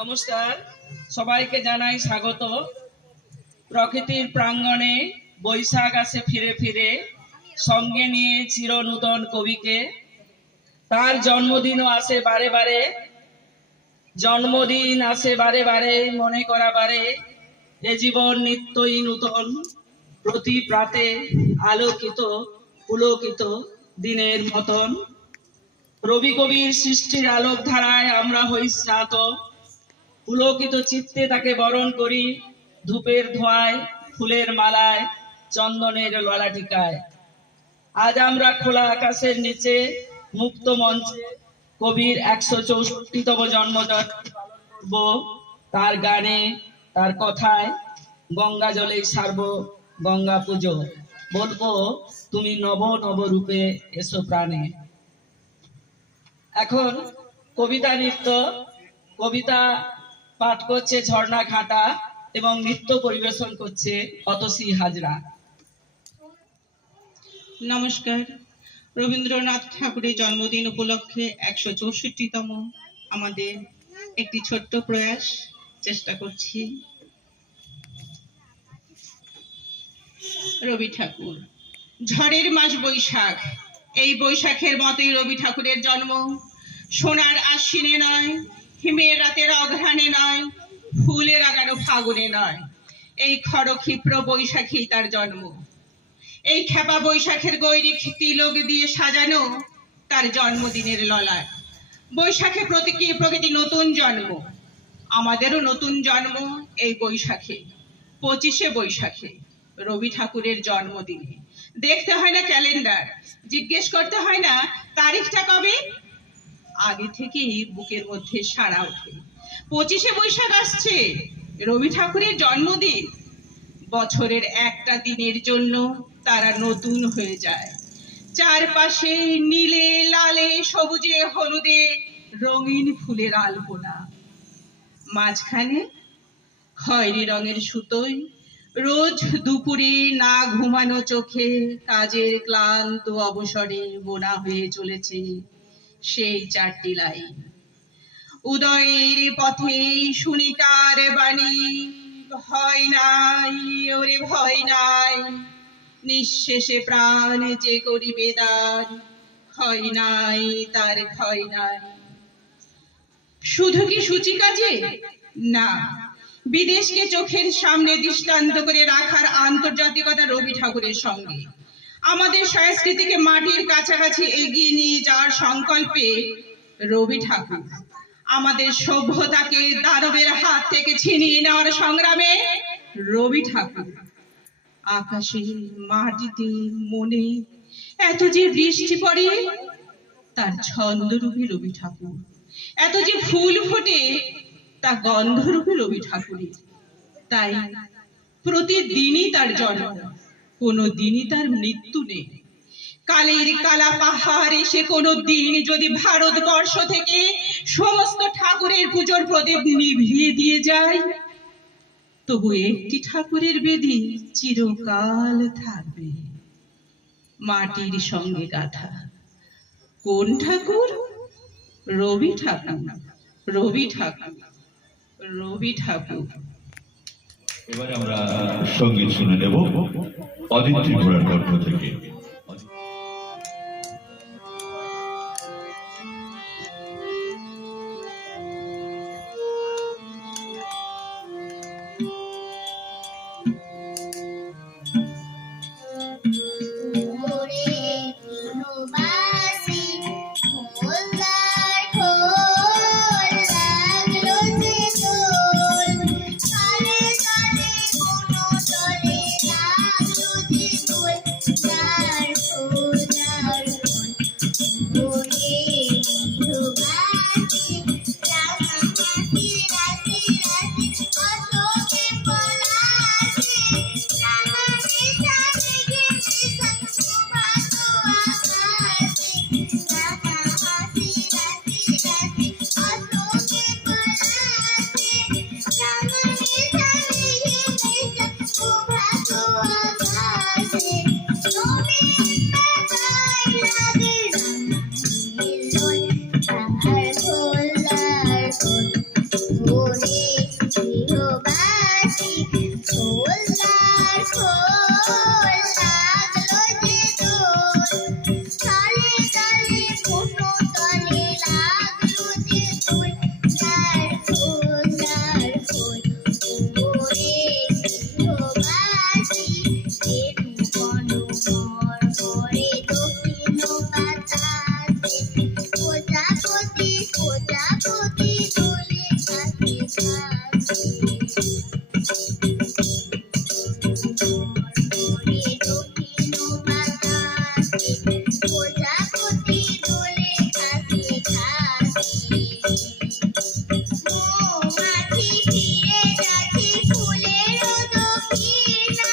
নমস্কার, সবাইকে জানাই স্বাগত। প্রকৃতির প্রাঙ্গণে বৈশাখ আসে ফিরে ফিরে, সঙ্গে নিয়ে চির নূতন কবিকে। তার জন্মদিনও আসে বারে বারে, জন্মদিন আসে বারে বারে, মনে করা বারে এ জীবন নিত্যই নূতন। প্রতি প্রাতে আলোকিত পুলকিত দিনের মতন। রবি কবির সৃষ্টির আলোক ধারায় আমরা হই স্নাত। পুলকিত চিত্তে তাকে বরণ করি, ধূপের ধোঁয়ায়, ফুলের মালায়, চন্দনের ললাটিকায়। আজ আমরা খোলা আকাশের নিচে মুক্ত মঞ্চে কবির 164তম জন্মজয়ন্তী পালন করব। তার গানে, তার কথায় গঙ্গা জলেই সারব গঙ্গা পুজো। বলবো তুমি নব নব রূপে এসো প্রাণে। এখন কবিতা নৃত্য, কবিতা পাঠ করছে ঝর্ণা ঘাটা এবং নৃত্য পরিবেশন করছে অতসী হাজরা। নমস্কার। রবীন্দ্রনাথ ঠাকুরের জন্মদিন উপলক্ষে 164তম আমাদের একটি ছোট্ট প্রয়াস চেষ্টা করছি। রবি ঠাকুর। ঝড়ের মাস বৈশাখ, এই বৈশাখের মতোই রবি ঠাকুরের জন্ম। সোনার আশ্বিনে নয়, হিমের রাতের অঘ্রাণে নয়, ফুলের আগানো ফাগুনে নয়, এই খড়ক্ষিপ্র বৈশাখী তার জন্ম। এই খেপা বৈশাখের গৈরিক তিলক দিয়ে সাজানো তার জন্মদিনের ললাট। বৈশাখে প্রকৃতি নতুন জন্ম, আমাদেরও নতুন জন্ম এই বৈশাখে। 25শে বৈশাখে রবি ঠাকুরের জন্মদিনে দেখতে হয় না ক্যালেন্ডার, জিজ্ঞেস করতে হয় না তারিখটা কবে, আগে থেকেই বুকের মধ্যে সাড়া ওঠে। 25শে বৈশাখ আসছে, রবি ঠাকুরের জন্মদিন। বছরের একটা দিনের জন্য তারা নতুন হয়ে যায়। চারপাশে নীলে লালে সবুজে হলুদে রঙিন ফুলের আলপনা, মাঝখানে খয়েরি রঙের সুতোয় রোজ দুপুরে না ঘুমানো চোখে কাজের ক্লান্ত অবসরে বোনা হয়ে চলেছে সেই 4টি লাইন। উদয়ের পথে শুনিকার বাণী, ভয় নাই ওরে ভয় নাই, নিঃশেষে প্রাণ যে করিবে দান, ক্ষয় নাই তার ক্ষয় নাই। শুধু কি সূচিকাজে? না, বিদেশকে চোখের সামনে দৃষ্টান্ত করে রাখার আন্তর্জাতিকতা রবি ঠাকুরের সঙ্গে। আমাদের সংস্কৃতিকে মাটির কাছাকাছি এগিয়ে নিয়ে যাওয়ার সংকল্পে রবি ঠাকুর। আমাদের সভ্যতাকে দানবের হাত থেকে ছিনিয়ে নেওয়ার সংগ্রামে রবি ঠাকুর। আকাশে মাটিতে মনে এত যে বৃষ্টি পড়ে তার ছন্দরূপী রবি ঠাকুর, এত যে ফুল ফোটে তা গন্ধরূপী রবি ঠাকুরের। তাই প্রতিদিনই তার জন্ম, কোনো দিনই তার মৃত্যু নেই। কালের কালা পাহাড় এসে কোনো দিন যদি ভারতবর্ষ থেকে সমস্ত ঠাকুরের পুজোর প্রদীপ নিভিয়ে দিয়ে যায়, তবু একটি ঠাকুরের বেদি চিরকাল থাকবে, মাটির সঙ্গে গাঁথা। কোন ঠাকুর? রবি ঠাকুর, রবি ঠাকুর, রবি ঠাকুর। এবারে আমরা সঙ্গীত শুনে নেব অদিতি ঘোড়ার কণ্ঠ থেকে। Yeah. ওরে গৃহবাসী খোলদার খোল লাগলো যে দোল তালে তালে কোনো তলে লাগলো যে দোল দ্বার খোল ওরে গৃহবাসী একটু বনমর করে দক্ষিণ বাতাসে প্রজাপতি প্রজাপতি দোলে কাছে কাছে করে দক্ষিণ বাতাসে প্রজাপতি দোলে কাছে কাছে মৌমাছি ফিরে যাচ্ছে ফুলের দক্ষিণা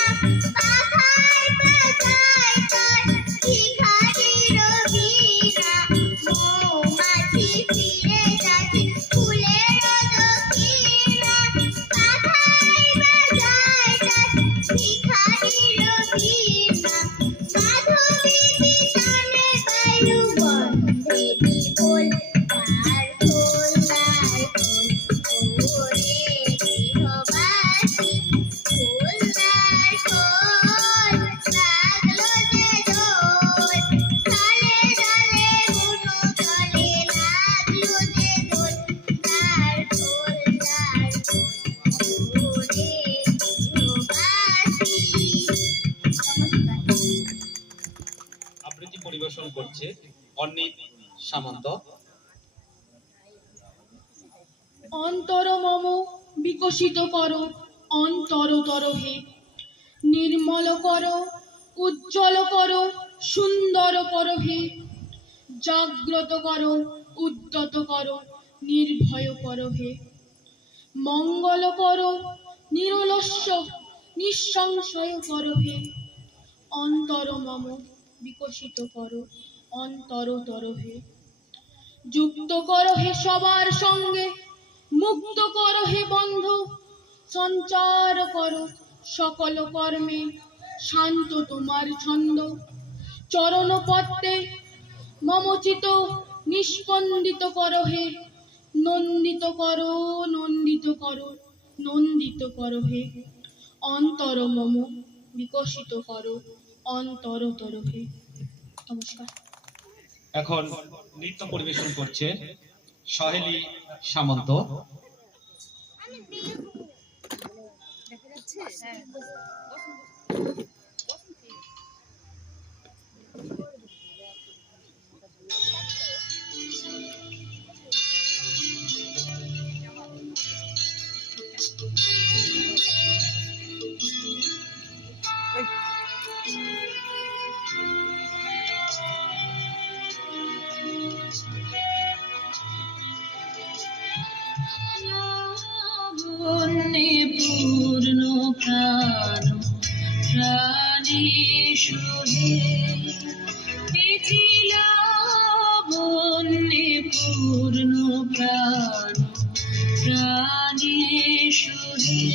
পাখায় বাজায় তার ভিখারির বীণা মৌমাছি ফিরে যাচ্ছে ফুলের দক্ষিণা পাখায় বাজায় তার ভিখারির বীণা মাধবী বিতানে বায়ু বন্ধে বিপুল তার খোল ওরে গৃহবাসী খোলদার খোল লাগলো যে দোল তালে তালে কোনো তলে লাগলো যে দোল দ্বার খোল ওরে গৃহবাসী। আবৃত্তি পরিবেশন করছে অনিত সামন্ত। অন্তর মম বিকশিত করো অন্তরতর হে, নির্মল করো উজ্জ্বল করো সুন্দর করো হে, জাগ্রত করো উদ্যত করো নির্ভয় করো হে, মঙ্গল করো নিরলস্য নিঃসংশয় করো হে, অন্তর মম বিকশিত করো অন্তরতর হে, যুক্ত করো হে সবার সঙ্গে মুক্ত করো হে বন্ধ, সঞ্চার করো সকল কর্মে শান্ত তোমার ছন্দ, চরণ পদ্মে মমচিত নিষ্পন্দিত করো হে, নন্দিত করো নন্দিত করো নন্দিত করো হে, অন্তর মম বিকশিত করো অন্তরতর হে। নমস্কার। এখন নৃত্য পরিবেশন করছে সহেলী সামন্ত। লাবণ্যে পূর্ণ প্রাণ প্রাণেষু হে, এটি লাবণ্যে পূর্ণ প্রাণ প্রাণেষু হে,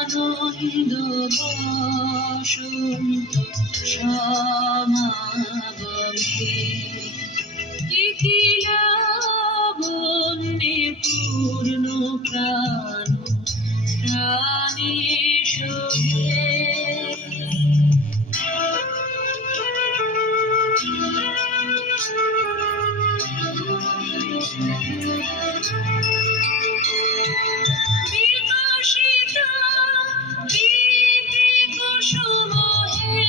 আনন্দ বসন্ত সমাগমে, এটি লাবণ্যে পূর্ণ প্রাণ প্রাণেষু হে। বিকশিত গীতি কুসুম হে,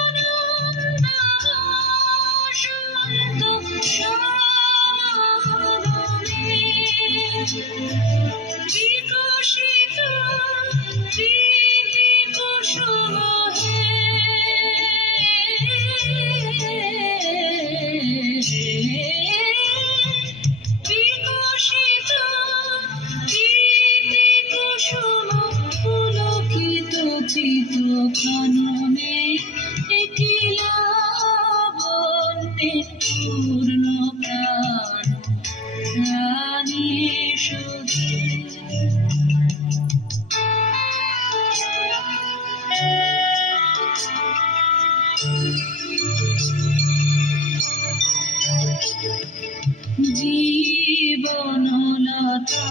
আনন্দ বসন্ত সমাগমে, বিকশিত গীতি কুসুম হে, বিকশিত গীতি কুসুম পুলকিত চিত কাননে, এটি লাবণ্যে পূর্ণ প্রাণ প্রাণেষু হে। লতা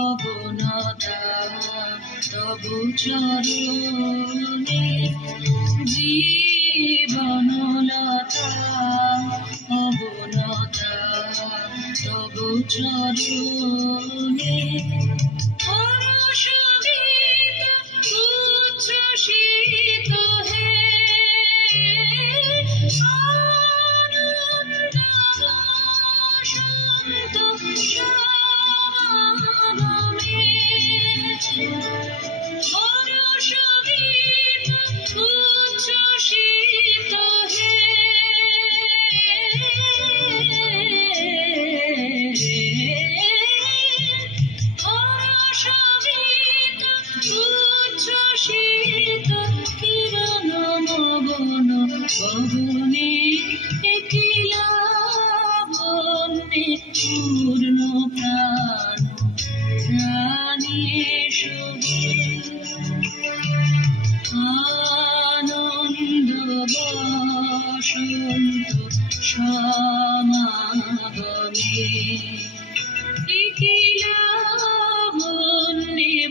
অবনতা তবু চরণে জীবনলতা অবনতা তবু চরণে হরষ গীত উচ্ছ্বসিত হে আনন্দ বসন্ত সমাগমে হরষ গীত উচ্ছ্বসিত হে হরষ গীত উচ্ছ্বসিত কিরণ মগন গগনে একই লাবণ্যে পূর্ণ প্রাণ প্রাণে শোভে আনন্দ বসন্ত সমাগমে একই লাবণ্যে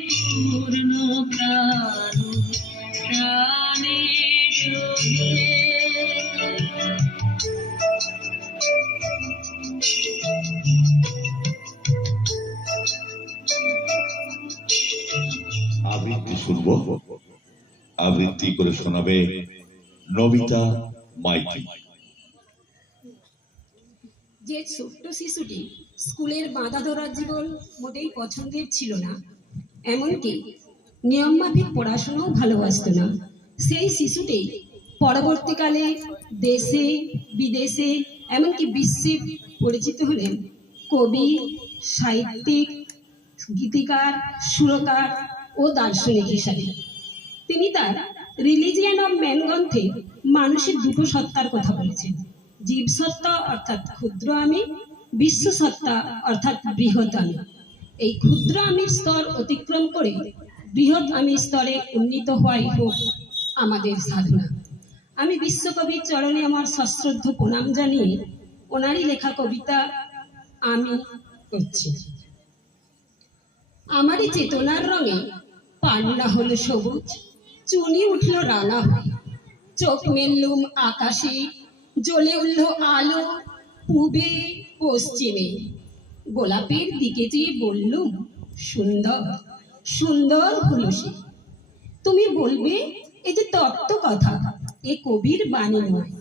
পূর্ণ প্রাণ প্রাণে শোভে আবৃত্তি শুনবো। আবৃত্তি করে শোনাবে নবিতা মাইতি। যে ছোট্ট শিশুটি স্কুলের বাঁধা ধরার জীবন মোটেই পছন্দের ছিল না, এমনকি নিয়মমাফিক পড়াশোনাও ভালোবাসতো না, সেই শিশুটি পরবর্তীকালে দেশে বিদেশে এমনকি বিশ্বে পরিচিত হলেন কবি, সাহিত্যিক, গীতিকার, সুরকার ও দার্শনিক হিসাবে। তিনি তার রিলিজিয়ান অফ ম্যান গ্রন্থে মানুষের দুটো সত্তার কথা বলেছেন, জীবসত্তা অর্থাৎ ক্ষুদ্র আমি, বিশ্বসত্তা অর্থাৎ বৃহৎ আমি। এই ক্ষুদ্র আমির স্তর অতিক্রম করে বৃহৎ আমির স্তরে উন্নীত হওয়াই হোক আমাদের সাধনা। আমি বিশ্বকবির চরণে আমার সশ্রদ্ধ প্রণাম জানিয়ে ওনারই লেখা কবিতা আমি করছি। আমারই চেতনার রঙে পান্না হলো সবুজ, চুনি উঠল রাঙা হয়ে, চোখ মেললুম আকাশে, জ্বলে উঠল আলো পূবে পশ্চিমে। গোলাপের দিকে চেয়ে বললুম সুন্দর সুন্দর হলো সে। তুমি বলবে এ যে তত্ত্ব কথা, এ কবির বাণী নয়।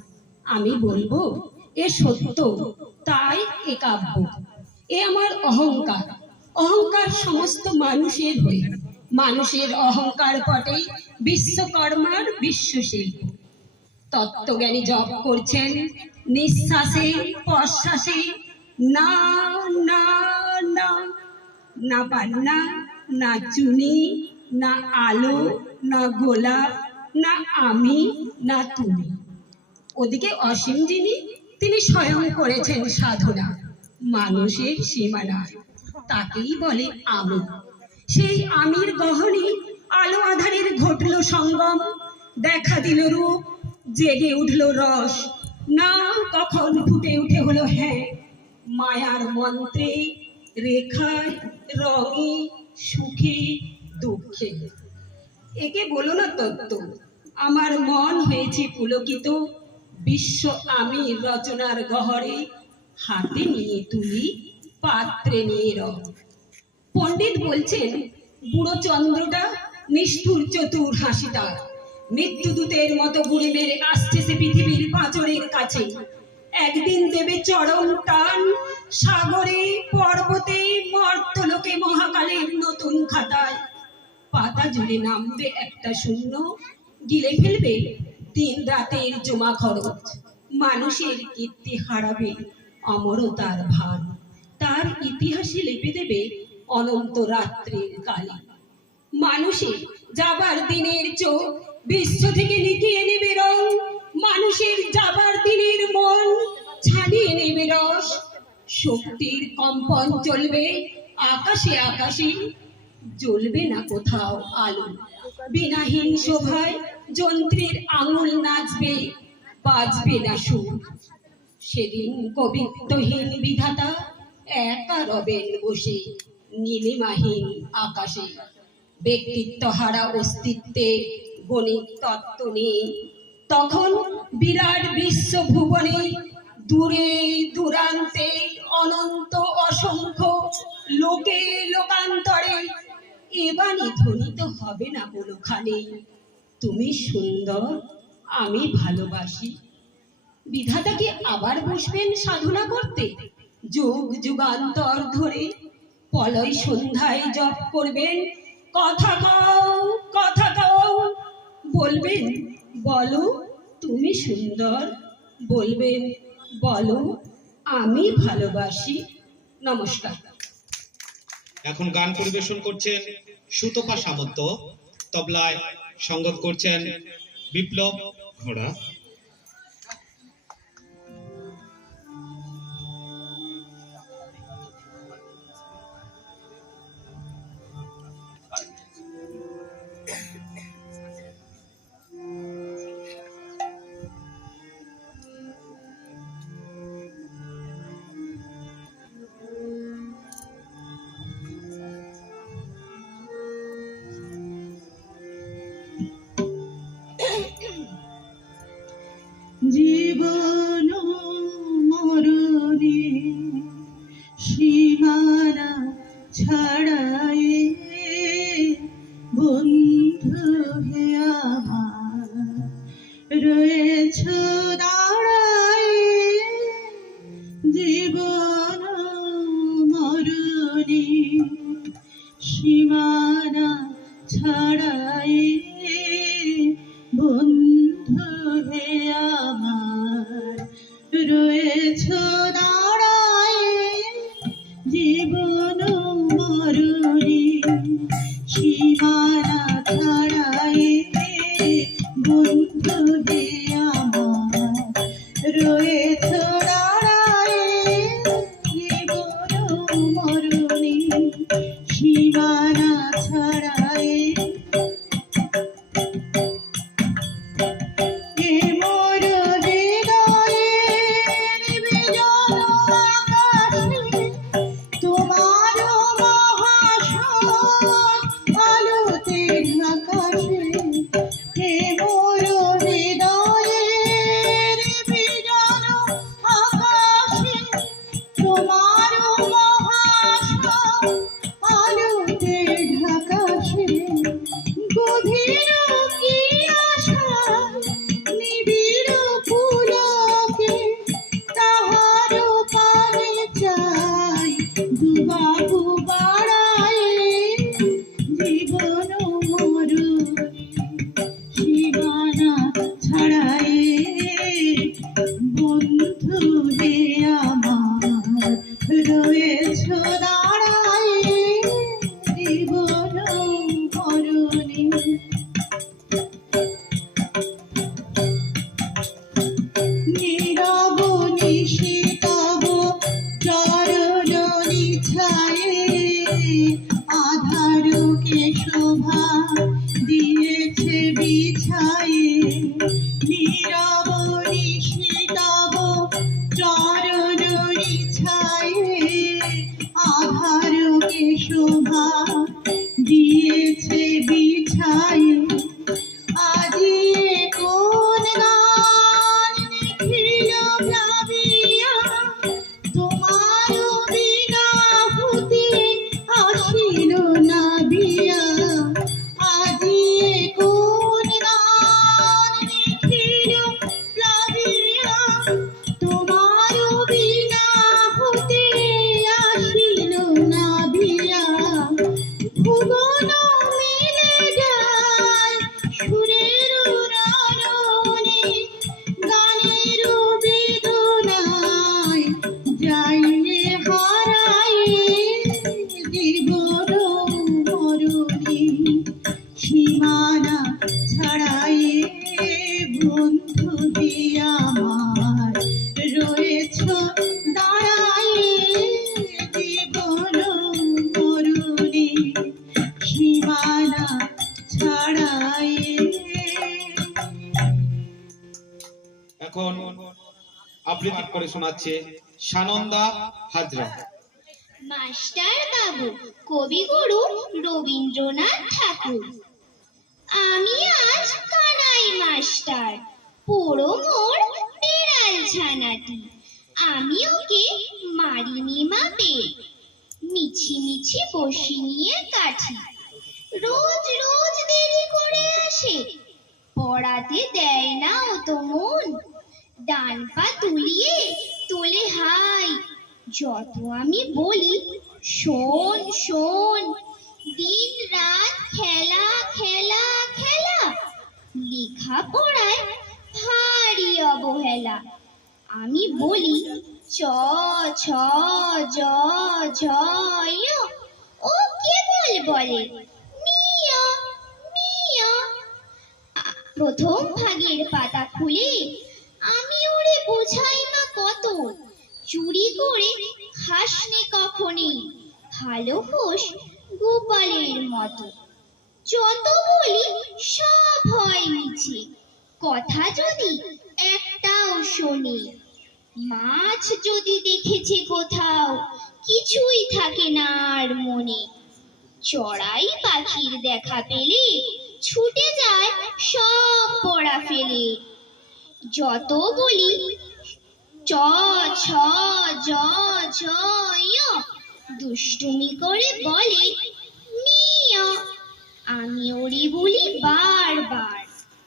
আমি বলবো এ সত্য, তাই এ কাব্য। এ আমার অহংকার, অহংকার সমস্ত মানুষের হয়ে। মানুষের অহংকার পটেই বিশ্বকর্মার বিশ্বশিল্প। তত্ত্বজ্ঞানী জপ করছেন নিঃশ্বাসে প্রশ্বাসে, না না না, না পান্না, না চুনি, না আলো, না গোলাপ, না আমি, না তুমি। ওদিকে অসীম যিনি, তিনি স্বয়ং করেছেন সাধনা মানুষের সীমানায়, তাকেই বলে আমি। সেই আমির গহনে আলো আধারের ঘটল সঙ্গম, দেখা দিল রূপ, জেগে উঠল রস, না কখন ফুটে উঠে হলো হ্যাঁ, মায়ার মন্ত্রে, রেখায়, রঙে, সুখে, দুঃখে। একে বলো না তত্ত্ব। আমার মন হয়েছে পুলকিত, বিশ্ব আমি রচনার গহরে, হাতে নিয়ে তুলি, পাত্রে নিয়ে রং। পণ্ডিত বলছেন বুড়ো চন্দ্রটা নিষ্ঠুর চতুর হাসিটা, মৃত্যুদূতের মতো গুড়ি মেরে আসছে সে পৃথিবীর পাঁচরের কাছে। একদিন দেবে চরম টান, সাগরে পর্বতে মর্তলোকে মহাকালের নতুন খাতায়। পাতা জুড়ে নামবে একটা শূন্য, গিলে ফেলবে দিন রাতের জমা খরচ। মানুষের কীর্তি হারাবে অমরতার ভান, তার ইতিহাসে লেপে দেবে অনন্ত রাত্রির কালি। মানুষের যাবার দিনের চোখ বিশ্ব থেকে নিকিয়ে নেবে রং, মানুষের যাবার দিনের মন ছাড়িয়ে নেবে রস। শক্তির কম্পন চলবে আকাশে আকাশে, জ্বলবে না কোথাও আলো। বিনাহীন শোভায় যন্ত্রের আঙুল নাচবে, বাজবে না সুর। সেদিন কবিত্বহীন বিধাতা একা রবেন বসে নীলিমাহীন আকাশে। ব্যক্তিত্ব হারা অস্তিত্বে গণিত তত্ত্ব নেই, তখন বিরাট বিশ্বভুবনে দূরে দূরান্তে অনন্ত অসংখ্য লোকে লোকান্তরে এবাণী ধ্বনিত হবে না কোনোখানে, তুমি সুন্দর আমি ভালোবাসি। বিধাতাকে আবার বসবেন সাধনা করতে, যুগ যুগান্তর ধরে পলয় সন্ধ্যায় জপ করবেন, কথা কও কথা কও, বলবেন বলো তুমি সুন্দর, বলবেন বলো আমি ভালোবাসি। নমস্কার। এখন গান পরিবেশন করছেন সুতপা সামন্ত, তবলায় সঙ্গত করছেন বিপ্লব ঘোড়া। জীবন মরণে সীমানা ছাড়াই বন্ধু হে আমার রয়েছ দাঁড়াই। জীবন মরণে সীমানা ছাড়াই বন্ধু হে আমার রয়েছ দাঁড়াই। জীবন মরণে সীমানা ছাড়াই বন্ধু হে আমার রয়েছ দাঁড়াই। জীবন মরণে সীমানা ছাড়াই বাবু বাড়ায়। জীবন মরণে সীমানা ছাড়াই বন্ধু হে আমার রয়েছ দাঁড়াই। জীবন মরণে নীরব নিশিতব চরণ নিছায়ে আধারকে শোভা দিয়েছে বিছায়ে। নীরব নিশিতব চরণ নিছায়ে আধারকে শোভা দিয়েছে বিছায়ে। আজি কোন গান নিখিল ভাবিয়া তোমার বিনা হতে আসিল না বিয়া। আজি কোন গান নিখিল ভাবিয়া তোমার বিনা হতে আসিল না বিয়া। ভুবন মিলে যায় সুরের রণনে গানের বেদনায় যাইলে হারায়। জীবন মরণে সীমানা ছাড়াই বন্ধু হে আমার রয়েছ দাঁড়াই। জীবন মরণে সীমানা ছাড়াই। এখন আবৃত্তি করে শোনাচ্ছে সানন্দা হাজরা। মাস্টার বাবু কবিগুরু রবীন্দ্রনাথ ঠাকুর। আমি আজ কানাই মাস্টার, পোড়ো মোর বিড়াল ছানাটি। আমি ওকে মারিনি মাপে, মিছি মিছি বসি নিয়ে কাঠি। রোজ রোজ দেরি করে আসে, পড়াতে দেয় না ও তো মন। ডান পা তুলিয়ে তোলে হাই, যত আমি বলি শোন শোন। দিন রাত খেলা খেলা খেলা, লেখা পড়ায় ভারী অবহেলা। আমি বলি চ ছ জ ঝ য়, ও কেবল বলে মিয় মিয়। প্রথম ভাগের পাতা খুলে আমি ওরে বোঝাই মা কত, চুরি করে খাসনে কখনই, ভালো হোস গোপালের মতো। যত বলি সব হয় মিছে, কথা যদি একটাও শোনে। মাছ যদি দেখেছে কোথাও, কিছুই থাকে না আর মনে। চড়াই পাখির দেখা পেলে ছুটে যায় সব পড়া ফেলে। যত বলি চ ছ জ ঝ য়, দুষ্টুমি করে বলে মিয়। আমি ওরে বলি বারবার,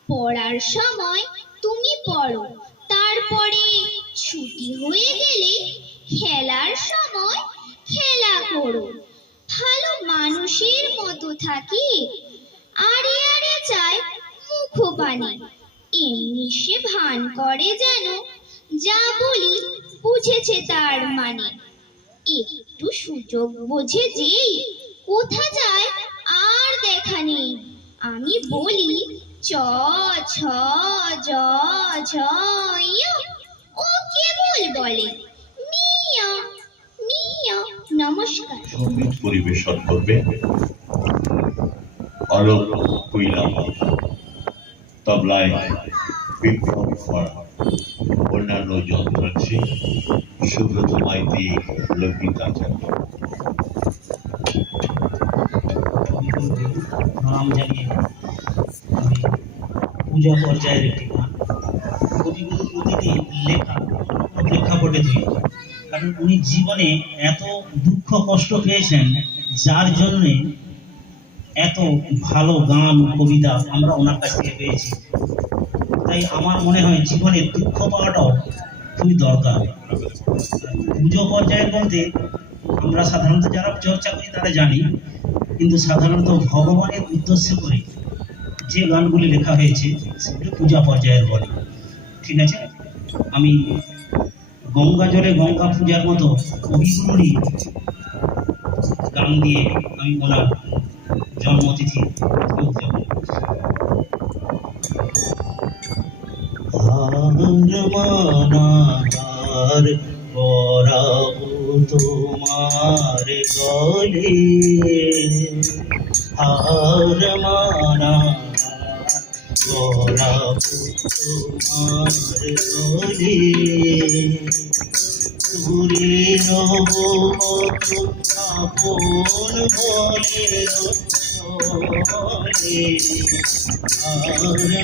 পড়ার সময় তুমি পড়ো, তারপরে ছুটি হয়ে গেলে খেলার সময় খেলা করো। ভালো মানুষের মতো থাকি, আরে আরে চায় মুখপানি। এমনি সে ভান করে যেন যা বলি বুঝেছে তার মানে। একটু সুযোগ বোঝে যেই কোথা যায় আর দেখা নেই। আমি বলি চ ছ জ ঝ য়, ও কেবল বলে মিয় মিয়। নমস্কার। সঙ্গীত পরিবেশন করবে আলোক কৈলাম, তবলায় বিপ্লব করা, অন্যান্য যন্ত্রাংশে সুব্রত মাইতি, ললিতা চাকর। নাম জানিয়ে আমি পূজা পর্যায়ের একটি গান। কবিগুরু প্রতিটি লেখা প্রেক্ষাপটে তৈরি, কারণ উনি জীবনে এত দুঃখ কষ্ট পেয়েছেন, যার জন্যে এত ভালো গান কবিতা আমরা ওনার কাছ থেকে পেয়েছি। তাই আমার মনে হয় জীবনে দুঃখ পাওয়াটাও খুবই দরকার। পুজো পর্যায়ের বলতে আমরা সাধারণত যারা চর্চা করি তারা জানি, কিন্তু সাধারণত ভগবানের উদ্দেশ্য করে যে গানগুলি লেখা হয়েছে সেগুলো পূজা পর্যায়ের বলে। ঠিক আছে, আমি গঙ্গা জলে গঙ্গা পূজার মতো কবিগুরুরই গান দিয়ে আমি ওনার জন্মতিথি উদযাপন করছি। হার পরাবো তোমার গলে, হার মানা পরাবো তোমার গলে। দূরে রব আপন বলে চলে, আর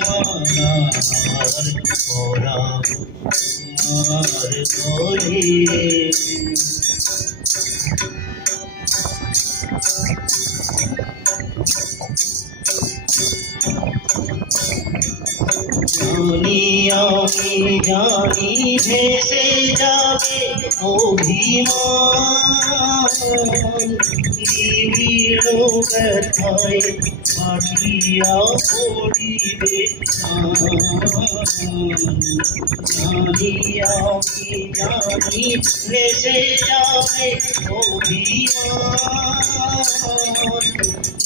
মানার পরাবো তোমার গলে। জানি আমি জানি ভেসে যাবে অভিমান, নিবিড় ব্যথায় ফাটিয়া পড়িবে জানি আমি জানি ভেসে যাবে অভিমান,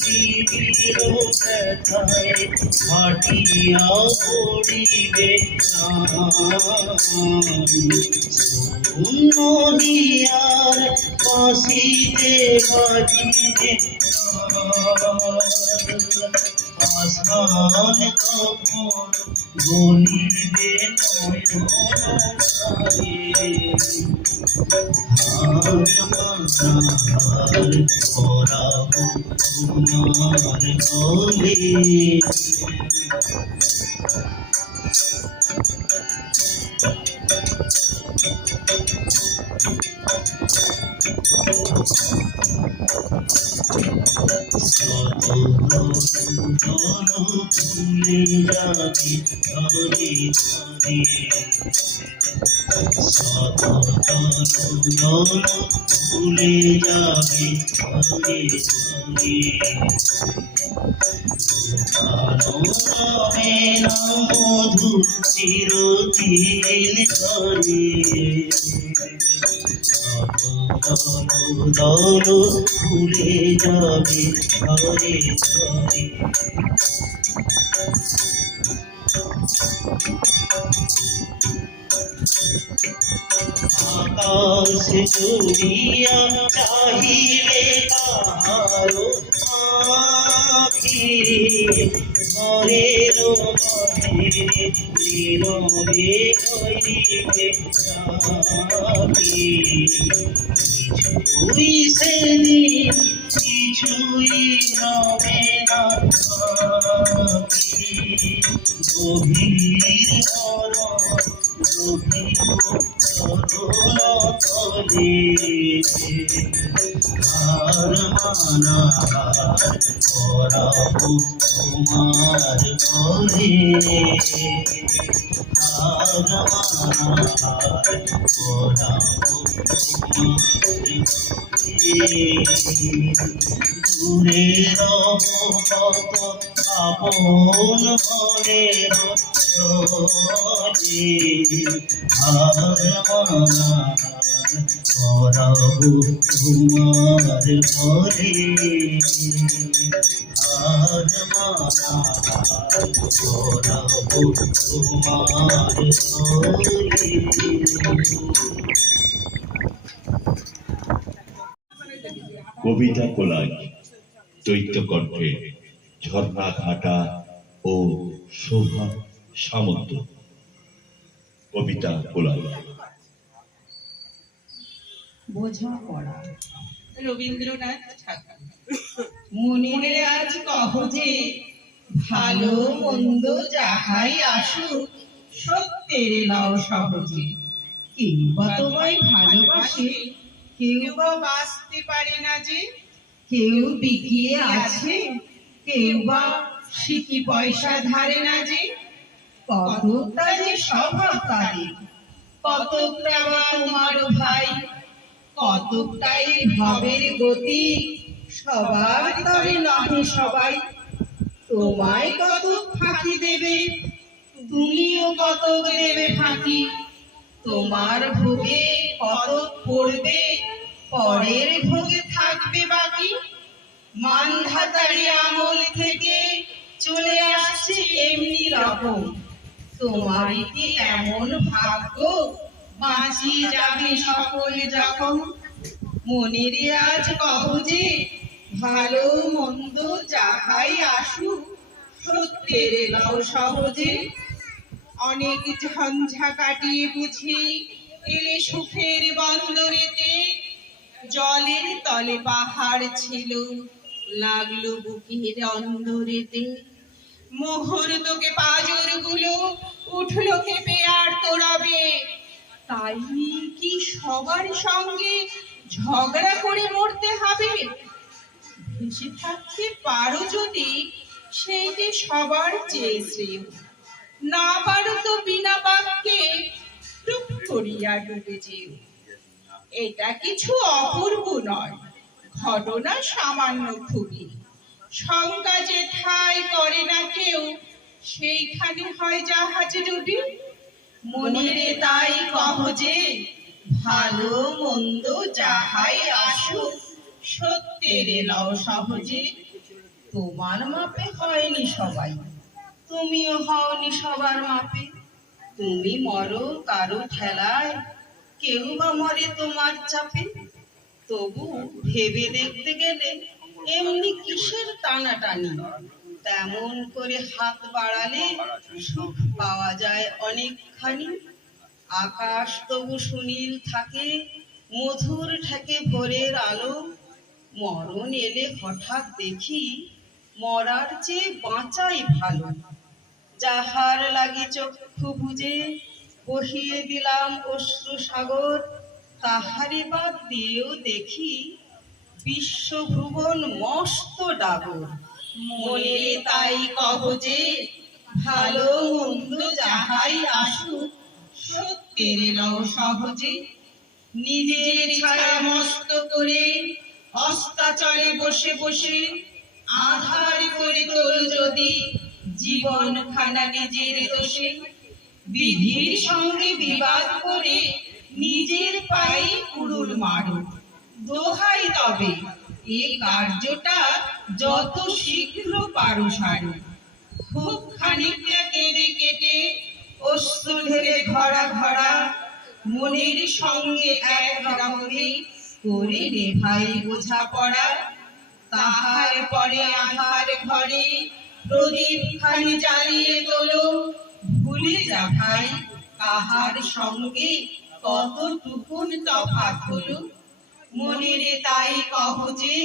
নিবিড় ব্যথায় ফাটিয়া পড়িবে নদিয়ার বাঁশিতে বাজিবে আসান তখন গলিবে নয়ন হার পরাবো তোমার গলে। ভুলে যাবি ধরে ধরে, ভুলে যাবি ধরে ধরে, রবে না মধু চিরদিন ধরে। দল ভুলে যাবে ধরে ধরে। আকাশ জুড়িয়া চাহিলে তাহারো আখি, ঘরের মধ্যে নীরবে করিবে সাক্ষী। কিছুই সেদিন কিছুই রবে না বাকি, গভীর মরণ গভীর তরলতলে। হার মানার পরাবো তোমার গলে, হার মানার পরাবো দূরে রব কত আপন মনের চলে। হার মানার পরাবো তোমার ঘরে, হার মানার পরাবো তোমার ঘরে। কবিতা কোলাজ, চৈত্য কণ্ঠে ঝর্ণা ঘাটা ও শোভা সামন্ত। কবিতা কোলাজ। বোঝাপড়া, রবীন্দ্রনাথ ঠাকুর। মনে আজ কহ যে ভালো মন্দ যাহাই আসুক, সত্যের নাও সহজে। কেউ বা তোমায় ভালোবাসে, কেউ বা বাঁচতে পারে না যে। কেউ বিকিয়ে আছে, কেউ বা সিকি পয়সা ধারে না যে। কতকটা যে স্বভাব তাদের, কতকটা বা তোমার ভাই, কতকটাই ভাবের গতি, সবার তবে নহে সবাই। তোমায় কত ফাঁকি দেবে, তুমিও কত দেবে ফাঁকি। তোমার ভোগে কত পড়বে, পরের ভোগে থাকবে বাকি। মানধাতারি আমল থেকে চলে আসছে এমনি রকম। তোমারই কি এমন ভাগ্য, বাঁচিয়ে যাবে সকলে যখন। মনের আজ কহ যে ভালো মন্দ যাহাই আসুক, সত্যের নাও সহজে। অনেক ঝঞ্ঝা কাটিয়ে বুঝি এলে সুখের বন্দরেতে। জলের তলে পাহাড় ছিল, লাগলো বুকের অন্দরেতে। মুহূর্তকে পাজর গুলো উঠলো কেঁপে আর তোড়াবে। তাই কি সবার সঙ্গে ঝগড়া করে মরতে হবে? ভেসে থাকতে পারো যদি সেইটি সবার চেয়ে শ্রেয়। না পারো তো বিনা বাক্যে টুক করিয়া ডুবে যেও। এটা কিছু অপূর্ব নয়, ঘটনা সামান্য খুবই। শঙ্কা যে ঠাই করে না কেউ, সেইখানে হয় জাহাজ ডুবি। মনেরে তাই কহ যে ভালো মন্দ যাহাই আসুক, সত্যের নাও সহজে। তোমার মাপে হয়নি সবাই, তুমিও হওনি সবার মাপে। তুমি মরো কারো ঠেলায়, কেউ বা মরে তোমার চাপে। তবু ভেবে দেখতে গেলে এমনি কিসের টানাটানি। তেমন করে হাত বাড়ালে সুখ পাওয়া যায় অনেকখানি। আকাশ তবু সুনীল থাকে, মধুর ঠেকে ভোরের আলো। মরণ এলে হঠাৎ দেখি মরার চেয়ে বাঁচাই ভালো। যাহার লাগি চক্ষু বুজে বহিয়ে দিলাম অশ্রু সাগর, তাহারে বাদ দিয়েও দেখি বিশ্বভুবন মস্ত ডাগর। মনে তাই কহ যে ভালো মন্দ যাহাই আসুক, সত্যের লও সহজে। নিজের ছায়া মস্ত করে অস্তাচলে বসে বসে আধার করে তোল যদি জীবন খানা নিজের দোষে। বিধির সঙ্গে বিবাদ করে নিজের পায়ে কুড়ুল মারো। দোহাই তবে এ কার্যটা যত শীঘ্র পারো সারো। খুব খানিকটা কেঁদে কেটে অশ্রু ঢেলে ঘরা ঘরা মনের সঙ্গে এক রকমে করে রে ভাই বোঝাপড়া। তাহার পরে আধার ঘরে প্রদীপ খানি জ্বালিয়ে তোলো। ভুলে যা ভাই কাহার সঙ্গে কতটুকুন তফাৎ হলো। মনের তাই কহ যে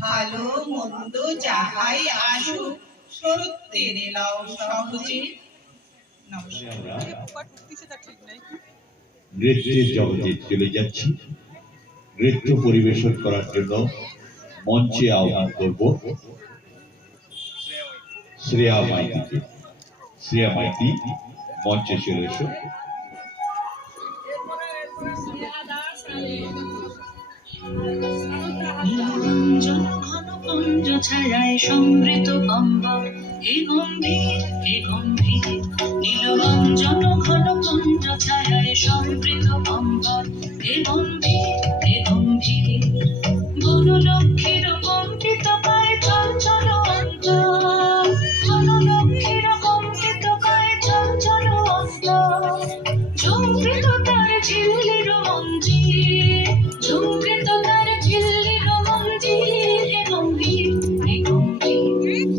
ভালো মন্দ যাহাই আসুক, সত্যের লও সহজে। নৃত্যের জগতে চলে যাচ্ছি। নৃত্য পরিবেশন করার জন্য মঞ্চে আহ্বান করব শ্রেয়া মাইতিকে। শ্রেয়া মাইতি, মঞ্চে চলে এসো। নীলরঞ্জন ঘন কুঞ্জ ছায়ায় সমৃত কম্বল, হে গম্ভীর হে গম্ভীর। নীলরঞ্জন ঘন কুঞ্জ ছায়ায় সমৃত কম্বল, হে গম্ভীর হে গম্ভীর। বনলক্ষ্মীর কম্পিত পায় চঞ্চল অন্তর, বনলক্ষ্মীর কম্পিত পায় চঞ্চল অন্তর। ঝুমৃত তার ঝিল্লির মঞ্জির, ঝুমৃত তার ঝিল্লির মঞ্জির। হে গম্ভীর হে গম্ভীর।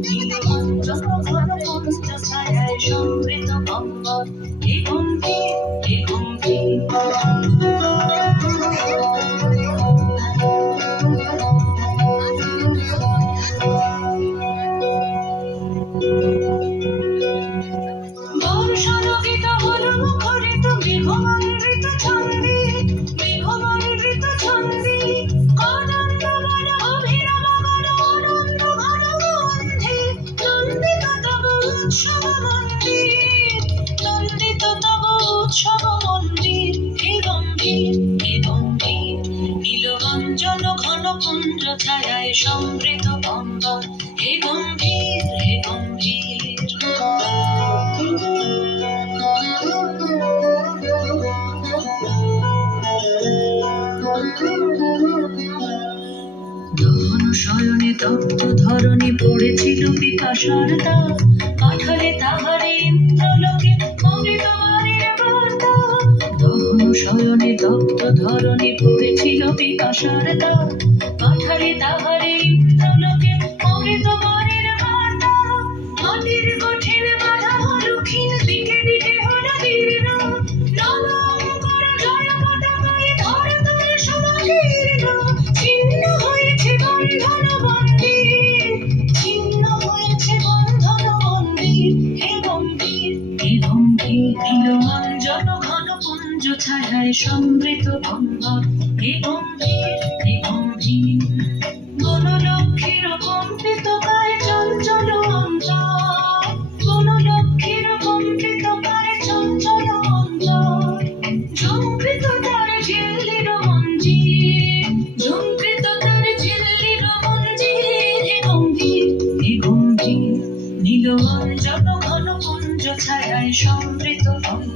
নীলরঞ্জন ঘন কুঞ্জ ছায়ায় সমৃত কম্বল, হে গম্ভীর হে গম্ভীর। বর্ষণগীত হল মুখরিত মেঘমণ্ডিত ছন্দে, মেঘমণ্ডিত ছন্দে। আনন্দ ঘন অভির মগন, আনন্দ ঘন গন্ধে। নন্দিত তব উৎসব মন্দির, নন্দিত তব উৎসব মন্দির। হে গম্ভীর হে গম্ভীর। নীলরঞ্জন ঘন কুঞ্জ ছায়ায় সমৃত কম্বল, হে গম্ভীর হে গম্ভীর। দহন শয়নে তপ্ত ধরণী পড়েছিল পিপাসার দাগ, পাঠালে তাহারে ইন্দ্রলোকে অমৃতবাণীর বার্তা। দহন শয়নে তপ্ত ধরণী পড়েছিল পিপাসার দাগ, পাঠালে তাহারে ইন্দ্রলোকে অমৃতবাণীর বার্তা। মাটির কঠিন বাধা হলো ক্ষীণ, দিকে দিকে হলো দীর্ণ। নবম কর জয় পতাকায় ধরাতল সমাকীর্ণ। ছিন্ন হয়েছে বন্ধন মন্দির, ছিন্ন হয়েছে বন্ধন মন্দির। হে গম্ভীর হে গম্ভীর। নীলরঞ্জন ঘন কুঞ্জ ছায়ায় সমৃত কম্বল, হে গম্ভীর হে গম্ভীর। বনলক্ষ্মীর কম্পিত কায় চঞ্চল অন্তর, বনলক্ষ্মীর কম্পিত কায় চঞ্চল অন্তর। ঝুমকৃত তার ঝিল্লির মঞ্জির, ঝুমকৃত তার ঝিল্লির মঞ্জির। হে গম্ভীর হে গম্ভীর। নীলরঞ্জন ঘন কুঞ্জ ছায়ায় সমৃত কম্বল,